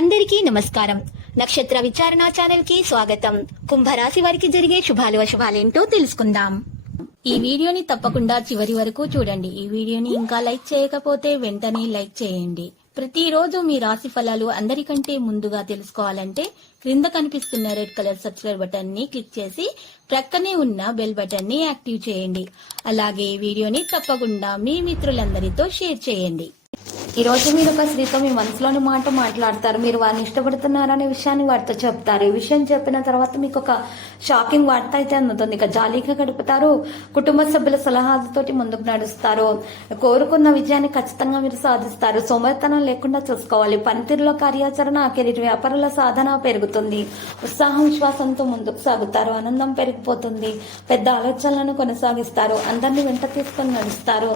అందరికీ నమస్కారం. నక్షత్ర విచారణ ఛానల్ కి స్వాగతం. కుంభరాశి వారికి జరిగే శుభాలు అశుభాలేంటో తెలుసుకుందాం. ఈ వీడియోని తప్పకుండా చివరి వరకు చూడండి. ఈ వీడియోని ఇంకా లైక్ చేయకపోతే వెంటనే లైక్ చేయండి. ప్రతిరోజు మీ రాశి ఫలాలు అందరికంటే ముందుగా తెలుసుకోవాలంటే క్రింద కనిపిస్తున్న రెడ్ కలర్ సబ్స్క్రైబ్ బటన్ ని క్లిక్ చేసి ప్రక్కనే ఉన్న బెల్ బటన్ ని యాక్టివ్ చేయండి. అలాగే వీడియోని తప్పకుండా మీ మిత్రులందరితో షేర్ చేయండి. ఈ రోజు మీరు ఒక స్త్రీతో మీ మనసులోని మాట మాట్లాడతారు. మీరు వారిని ఇష్టపడుతున్నారనే విషయాన్ని వారితో చెప్తారు. ఈ విషయం చెప్పిన తర్వాత మీకు ఒక షాకింగ్ వార్త అయితే అందుతుంది. ఇక జాలీగా గడుపుతారు. కుటుంబ సభ్యుల సలహాలతోటి ముందుకు నడుస్తారు. కోరుకున్న విజయాన్ని ఖచ్చితంగా మీరు సాధిస్తారు. సోమరితనం లేకుండా చూసుకోవాలి. పనితీరులో కార్యాచరణ, కెరీర్ వ్యాపారాల సాధన పెరుగుతుంది. ఉత్సాహం విశ్వాసంతో ముందుకు సాగుతారు. ఆనందం పెరిగిపోతుంది. పెద్ద ఆలోచనలను కొనసాగిస్తారు. అందరినీ వెంట తీసుకొని నడుస్తారు.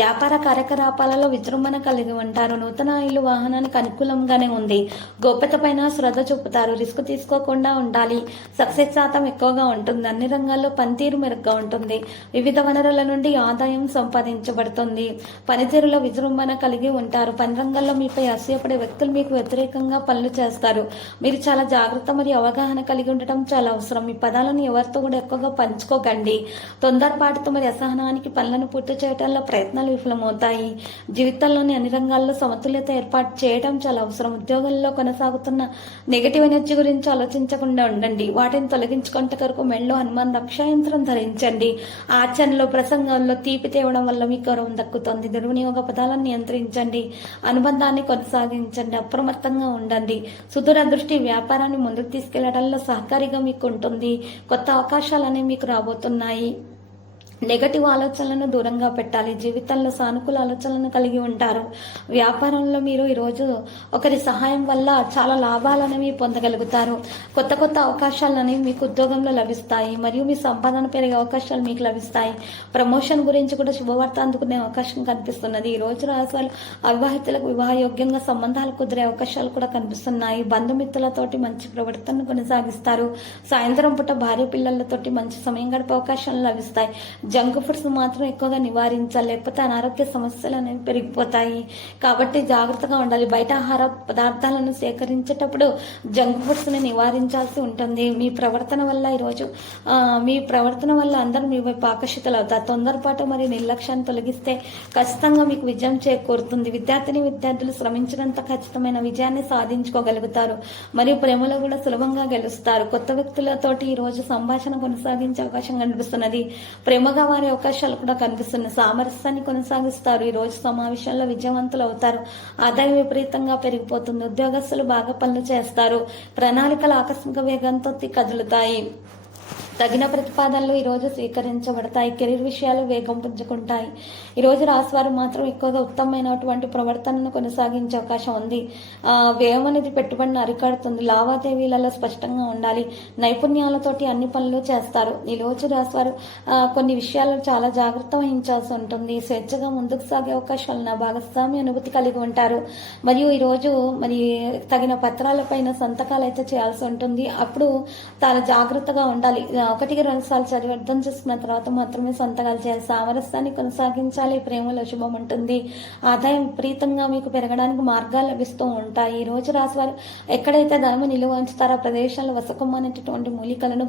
వ్యాపార కార్యకలాపాలలో విజృంభణ కలిగి ఉంటారు. నూతన ఇల్లు వాహనానికి అనుకూలంగానే ఉంది. గోప్యత పైన శ్రద్ధ చూపుతారు. రిస్క్ తీసుకోకుండా ఉండాలి. సక్సెస్ శాతం ఎక్కువగా ఉంటుంది. అన్ని రంగాల్లో పనితీరు మెరుగ్గా ఉంటుంది. వివిధ వనరుల నుండి ఆదాయం సంపాదించబడుతుంది. పనితీరులో విజృంభణ కలిగి ఉంటారు. పని రంగంలో మీపై అసూయపడే వ్యక్తులు మీకు వ్యతిరేకంగా పనులు చేస్తారు. మీరు చాలా జాగ్రత్త మరియు అవగాహన కలిగి ఉండటం చాలా అవసరం. మీ పదాలను ఎవరితో కూడా ఎక్కువగా పంచుకోకండి. తొందరపాటుతో మరి అసహనానికి పనులను పూర్తి చేయడంలో ప్రయత్నాలు విఫలమవుతాయి. జీవితంలోని అన్ని రంగాల్లో సమతుల్యత ఏర్పాటు చేయడం చాలా అవసరం. ఉద్యోగంలో కొనసాగుతున్న నెగటివ్ ఎనర్జీ గురించి ఆలోచించకుండా ఉండండి. వాటిని తొలగించుకుంటే కొరకు మెళ్ళలో హనుమాన్ రక్షాయంత్రం ధరించండి. ఆచరణలో ప్రసంగంలో తీపి తేవడం వల్ల మీకు గౌరవం దక్కుతుంది. దుర్వినియోగ పదాలను నియంత్రించండి. అనుబంధాన్ని కొనసాగించండి. అప్రమత్తంగా ఉండండి. సుదూర దృష్టి వ్యాపారాన్ని ముందుకు తీసుకెళ్లడంలో సహకారిగా మీకు ఉంటుంది. కొత్త అవకాశాలనే మీకు రాబోతున్నాయి. నెగటివ్ ఆలోచనలను దూరంగా పెట్టాలి. జీవితంలో సానుకూల ఆలోచనలను కలిగి ఉంటారు. వ్యాపారంలో మీరు ఈరోజు ఒకరి సహాయం వల్ల చాలా లాభాలనేవి పొందగలుగుతారు. కొత్త కొత్త అవకాశాలు అనేవి మీకు ఉద్యోగంలో లభిస్తాయి మరియు మీ సంపాదన పెరిగే అవకాశాలు మీకు లభిస్తాయి. ప్రమోషన్ గురించి కూడా శుభవార్త అందుకునే అవకాశం కనిపిస్తున్నది. ఈ రోజు రాశులు అవివాహితులకు వివాహయోగ్యంగా సంబంధాలు కుదిరే అవకాశాలు కూడా కనిపిస్తున్నాయి. బంధుమిత్రులతోటి మంచి ప్రవర్తనను కొనసాగిస్తారు. సాయంత్రం పూట భార్య పిల్లలతోటి మంచి సమయం గడిపే అవకాశాలు లభిస్తాయి. జంక్ ఫుడ్స్ మాత్రం ఎక్కువగా నివారించాలి, లేకపోతే అనారోగ్య సమస్యలు అనేవి పెరిగిపోతాయి. కాబట్టి జాగ్రత్తగా ఉండాలి. బయట ఆహార పదార్థాలను సేకరించేటప్పుడు జంక్ ఫుడ్స్ ని నివారించాల్సి ఉంటుంది. మీ ప్రవర్తన వల్ల అందరూ మీ వైపు ఆకర్షితులు అవుతారు. తొందరపాటు మరియు నిర్లక్ష్యాన్ని తొలగిస్తే ఖచ్చితంగా మీకు విజయం చేకూరుతుంది. విద్యార్థులు శ్రమించినంత ఖచ్చితమైన విజయాన్ని సాధించుకోగలుగుతారు మరియు ప్రేమలో కూడా సులభంగా గెలుస్తారు. కొత్త వ్యక్తులతోటి ఈ రోజు సంభాషణ కొనసాగించే అవకాశం కనిపిస్తున్నది. ప్రేమగా వారి అవకాశాలు కూడా కనిపిస్తున్నాయి. సామరస్యాన్ని కొనసాగిస్తారు. ఈ రోజు సమావేశంలో విజయవంతులు అవుతారు. ఆదాయం విపరీతంగా పెరిగిపోతుంది. ఉద్యోగస్తులు బాగా పనులు చేస్తారు. ప్రణాళికలు ఆకస్మిక వేగంతో కదులుతాయి. తగిన ప్రతిపాదనలు ఈ రోజు స్వీకరించబడతాయి. కెరీర్ విషయాలు వేగం పుంజుకుంటాయి. ఈ రోజు రాశివారు మాత్రం ఎక్కువగా ఉత్తమమైనటువంటి ప్రవర్తనను కొనసాగించే అవకాశం ఉంది. వ్యయం అనేది పెట్టుబడిని అరికడుతుంది. లావాదేవీలలో స్పష్టంగా ఉండాలి. నైపుణ్యాలతోటి అన్ని పనులు చేస్తారు. ఈ రోజు రాశివారు కొన్ని విషయాల్లో చాలా జాగ్రత్త వహించాల్సి ఉంటుంది. స్వేచ్ఛగా ముందుకు సాగే అవకాశాలు నా భాగస్వామి అనుభూతి కలిగి ఉంటారు. మరియు ఈ రోజు తగిన పత్రాలపైన సంతకాలు అయితే చేయాల్సి ఉంటుంది. అప్పుడు చాలా జాగ్రత్తగా ఉండాలి. 1-2 సార్లు చదివి అర్థం చేసుకున్న తర్వాత మాత్రమే సంతకాలు చేయాలి. సామరస్యాన్ని కొనసాగించాలి. ప్రేమలో శుభం ఉంటుంది. ఆదాయం విపరీతంగా మీకు పెరగడానికి మార్గాలు లభిస్తూ ఉంటాయి. ఈ రోజు రాశివారు ఎక్కడైతే ధనము నిలువ ఉంచుతారో ఆ ప్రదేశంలో వసకమైనటువంటి మూలికలను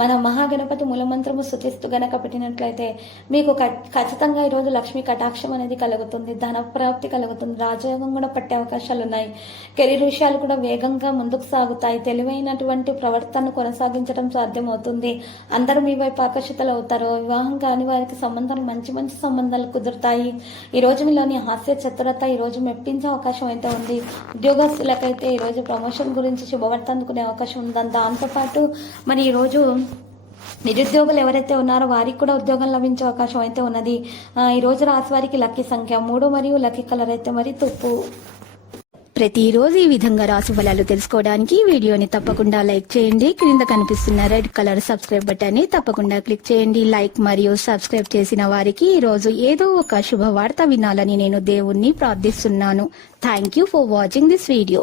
మన మహాగణపతి మూలమంత్రము స్తుతిస్తూ గనక పెట్టినట్లయితే మీకు ఖచ్చితంగా ఈ రోజు లక్ష్మీ కటాక్షం అనేది కలుగుతుంది. ధన ప్రాప్తి కలుగుతుంది. రాజయోగం కూడా పట్టే అవకాశాలు ఉన్నాయి. కెరీర్ విషయాలు కూడా వేగంగా ముందుకు సాగుతాయి. తెలివైనటువంటి ప్రవర్తన కొనసాగించడం సాధ్యమవుతుంది. అందరూ మీ వైపు ఆకర్షితులు అవుతారు. వివాహం కాని వారికి సంబంధాలు మంచి సంబంధాలు కుదురుతాయి. ఈ రోజు మీలోని హాస్య చతురత ఈ రోజు మెప్పించే అవకాశం అయితే ఉంది. ఉద్యోగస్తులకైతే ఈ రోజు ప్రమోషన్ గురించి శుభవార్త అందుకునే అవకాశం ఉంది. దాంతోపాటు మరి ఈ రోజు నిరుద్యోగులు ఎవరైతే ఉన్నారో వారికి కూడా ఉద్యోగం లభించే అవకాశం అయితే ఉన్నది. ఈ రోజు రాశి వారికి లక్కీ సంఖ్య 3 మరియు లక్కీ కలర్ అయితే మరి తుప్పు. ప్రతిరోజు ఈ విధంగా రాశి ఫలాలు తెలుసుకోవడానికి వీడియోని తప్పకుండా లైక్ చేయండి. క్రింద కనిపిస్తున్న రెడ్ కలర్ సబ్స్క్రైబ్ బటన్ ని తప్పకుండా క్లిక్ చేయండి. లైక్ మరియు సబ్స్క్రైబ్ చేసిన వారికి ఈ రోజు ఏదో ఒక శుభవార్త వినాలని నేను దేవుణ్ణి ప్రార్థిస్తున్నాను. Thank you for watching this video.